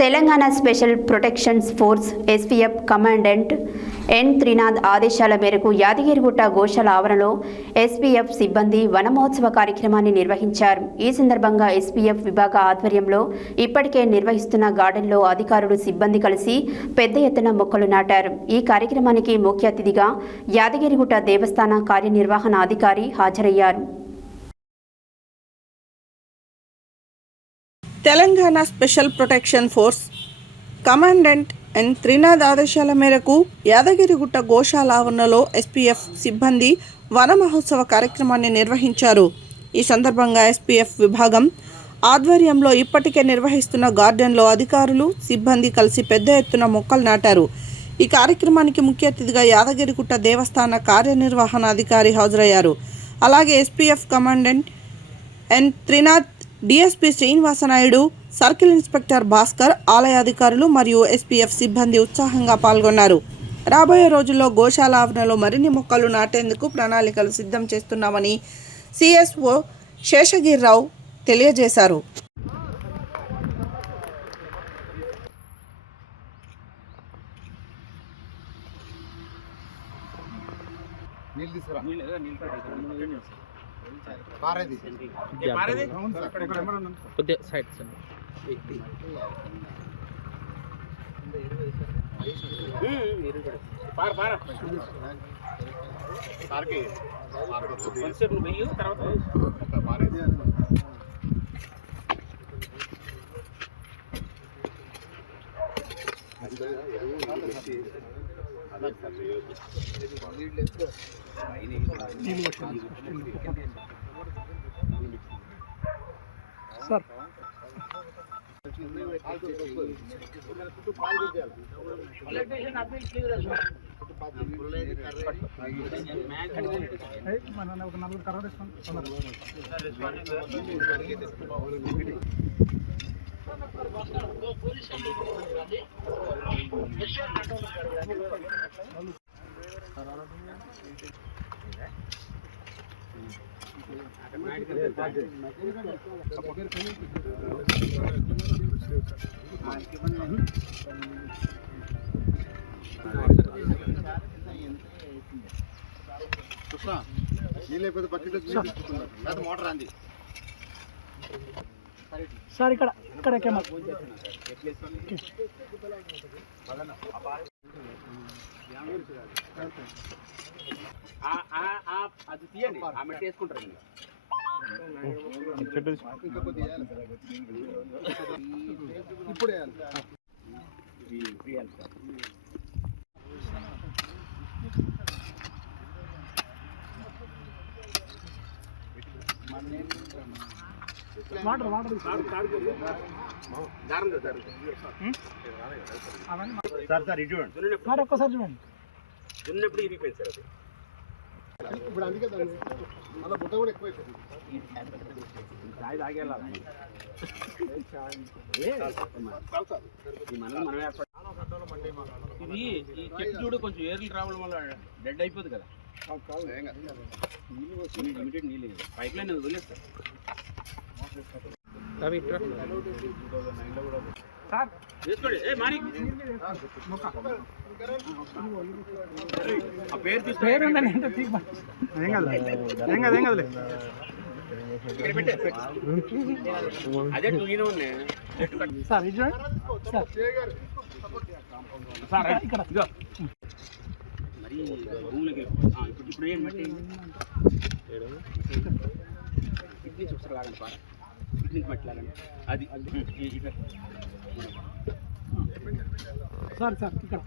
Telangana special protection force SPF commandant N Trinath ఆదేశాల మేరకు యాదగిరిగుట్ట గోశాల ఆవరణలో ఎస్పీఎఫ్ సిబ్బంది వన మహోత్సవ కార్యక్రమాన్ని నిర్వహించారు. ఈ సందర్భంగా ఎస్పీఎఫ్ విభాగ ఆధ్వర్యంలో ఇప్పటికే నిర్వహిస్తున్న గార్డెన్లో అధికారులు సిబ్బంది కలిసి పెద్ద ఎత్తున మొక్కలు నాటారు. ఈ కార్యక్రమానికి ముఖ్య అతిథిగా యాదగిరిగుట్ట దేవస్థాన కార్యనిర్వహణ అధికారి హాజరయ్యారు. Telangana special protection force commandant N Trinath ఆదేశాల మేరకు యాదగిరిగుట్ట గోశాల ఆవరణలో ఎస్పీఎఫ్ సిబ్బంది వన మహోత్సవ కార్యక్రమాన్ని నిర్వహించారు. ఈ సందర్భంగా ఎస్పీఎఫ్ విభాగం ఆధ్వర్యంలో ఇప్పటికే నిర్వహిస్తున్న గార్డెన్లో అధికారులు సిబ్బంది కలిసి పెద్ద ఎత్తున మొక్కలు నాటారు. ఈ కార్యక్రమానికి ముఖ్య అతిథిగా యాదగిరిగుట్ట దేవస్థాన కార్యనిర్వహణ అధికారి హాజరయ్యారు. అలాగే SPF commandant N Trinath, DSP Srinivasanaidu, circle inspector Bhaskar, ఆలయ అధికారులు మరియు ఎస్పీఎఫ్ సిబ్బంది ఉత్సాహంగా పాల్గొన్నారు. రాబోయే రోజుల్లో గోశాల ఆవరణలో మరిన్ని మొక్కలు నాటేందుకు ప్రణాళికలు సిద్ధం చేస్తున్నామని సిఎస్ఓ శేషగిరిరావు తెలియజేశారు. సార్ సార్ ఇక్కడ అది తీయండి, ఆమె వేసుకుంటారు. ఇప్పుడు ఒక్కసారి చూడండి. దున్నప్పుడు ఇరిగిపోయింది సార్ అది. ఇప్పుడు అందుకే మళ్ళీ బుట్ట కూడా ఎక్కువ ఇది ఈ చెట్టు చూడు కొంచెం ఏర్లు రావడం వల్ల డెడ్ అయిపోతుంది కదా. ఇమీడియట్ నీళ్ళు పైప్ లైన్ వదిలేస్తారు. అదే టూ ఈయన ఉన్నాయి సార్ ఇది మరి భూములకి ఇప్పుడు ఏంటంటే కిడ్నీ చూస్తారు లాగండి, పార కిడ్నీ మట్టి లాగండి. అది సార్ ఇక్కడ